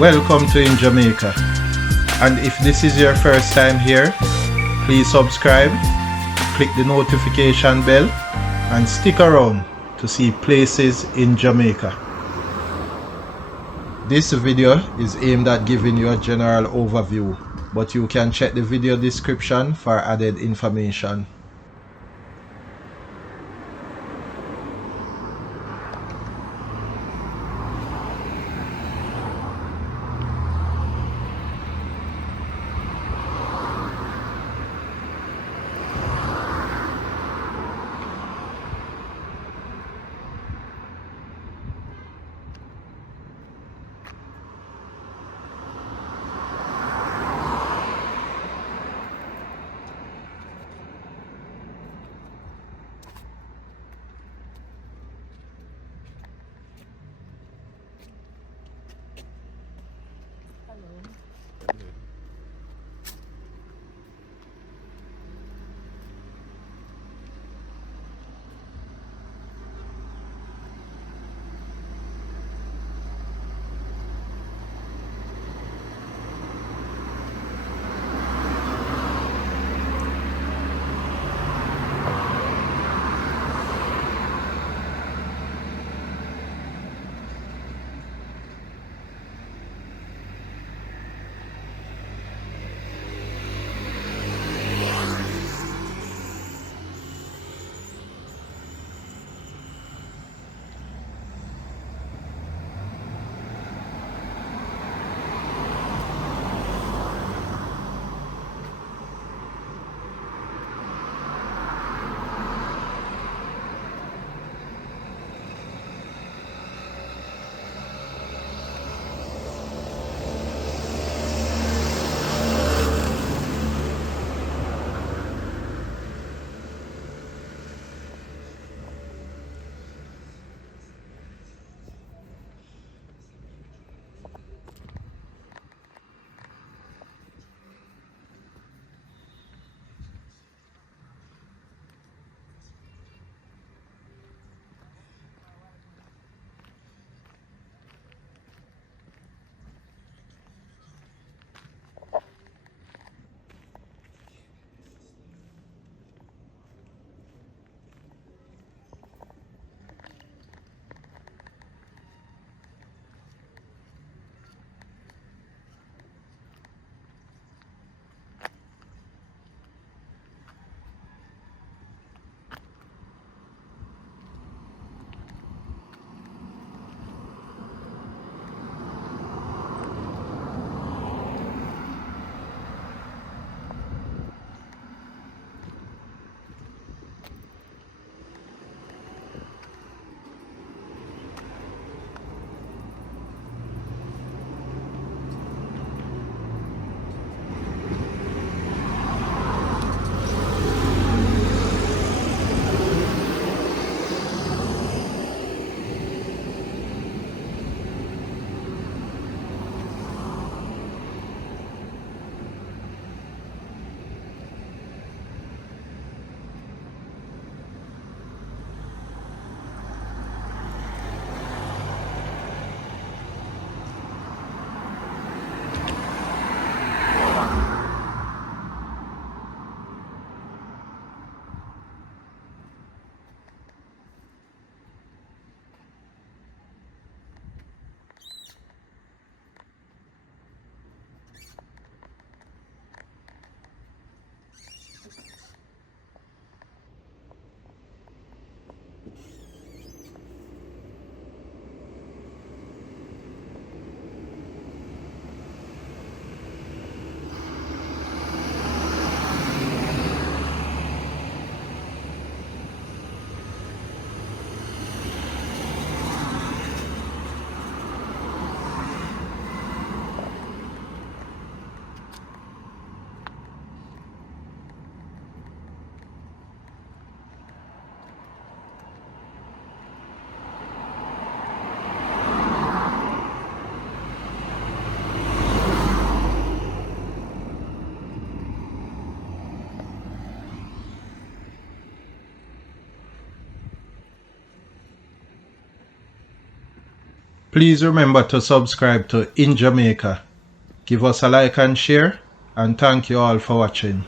Welcome to In Jamaica. And if this is your first time here, please subscribe, click the notification bell, and stick around to see places in Jamaica. This video is aimed at giving you a general overview, but you can check the video description for added information. Please remember to subscribe to In Jamaica. Give us a like and share, and thank you all for watching.